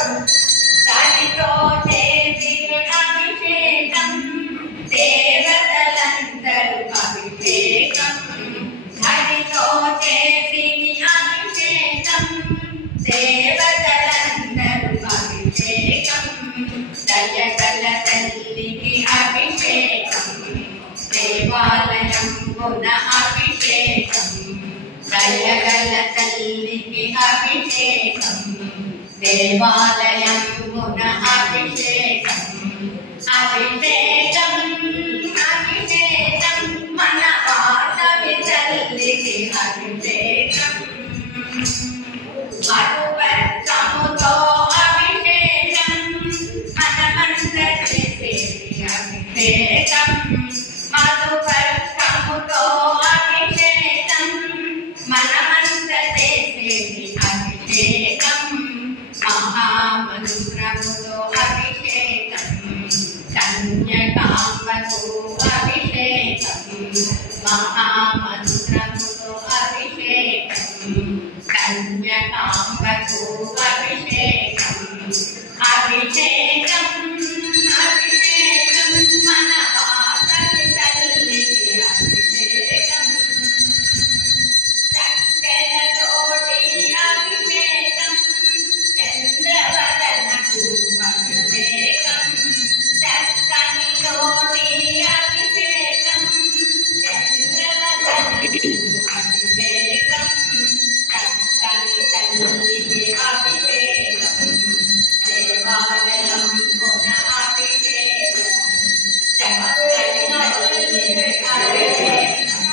దానితో చేసిన అభిషేకం దేవతలందరూ అభిషేకం దానితో చేసిన అభిషేకం దేవతలందరూ అభిషేకం దయగల తల్లికి అభిషేకం దేవాలయం పున అభిషేకం దయగల తల్లికి అభిషేకం దేవాలయం పున అభిషేకం అభిషేకం అభిషేకం మన వాసవి తల్లికి అభిషేకం మధుపత్రముతో అభిషేకం మనమందరి అభిషేకం మధుపత్రముతో అభిషేకం మనమందరి అభిషేకం మహామంత్రముతో అభిషేకం కన్యకాంబకు అభిషేకం మహామంత్రముతో అభిషేకం కన్యకాంబకు అభిషేకం అభిషేకం అభిషేకం మన వాసవి తల్లికి అభిషేకం చక్కెరతోటి అభిషేకం చంద్రవదనకు అభిషేకం చక్కనితోటి అభిషేకం చంద్రవదనకు అభిషేకం చక్కని తల్లికి అభిషేకం దేవాలయం పున అభిషేకం చక్కని తల్లికి అభిషేకం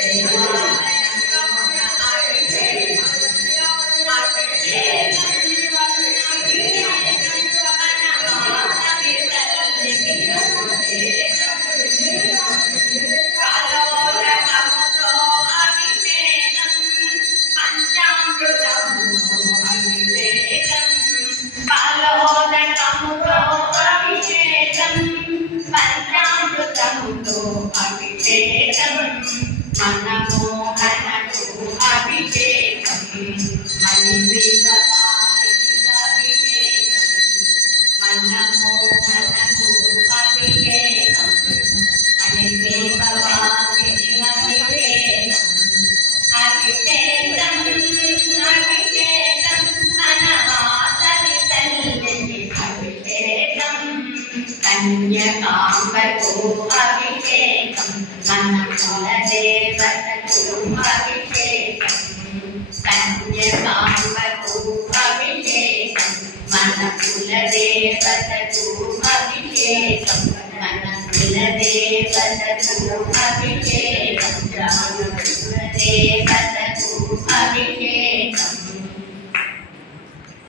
దేవాలయం పున అభిషేకం మనమోహనకు అభిషేకం మనమోహనకు అభిషేకం అభిషేకం అభిషేకం మన వాసవి తల్లికి అభిషేకం కన్యకాంబకు అభిషేకం మన కులదేవతకు అభిషేకం కన్యకాంబకు అభిషేకం మన కులదేవతకు అభిషేకం మన కులదేవతకు అభిషేకం మన కులదేవతకు అభిషేకం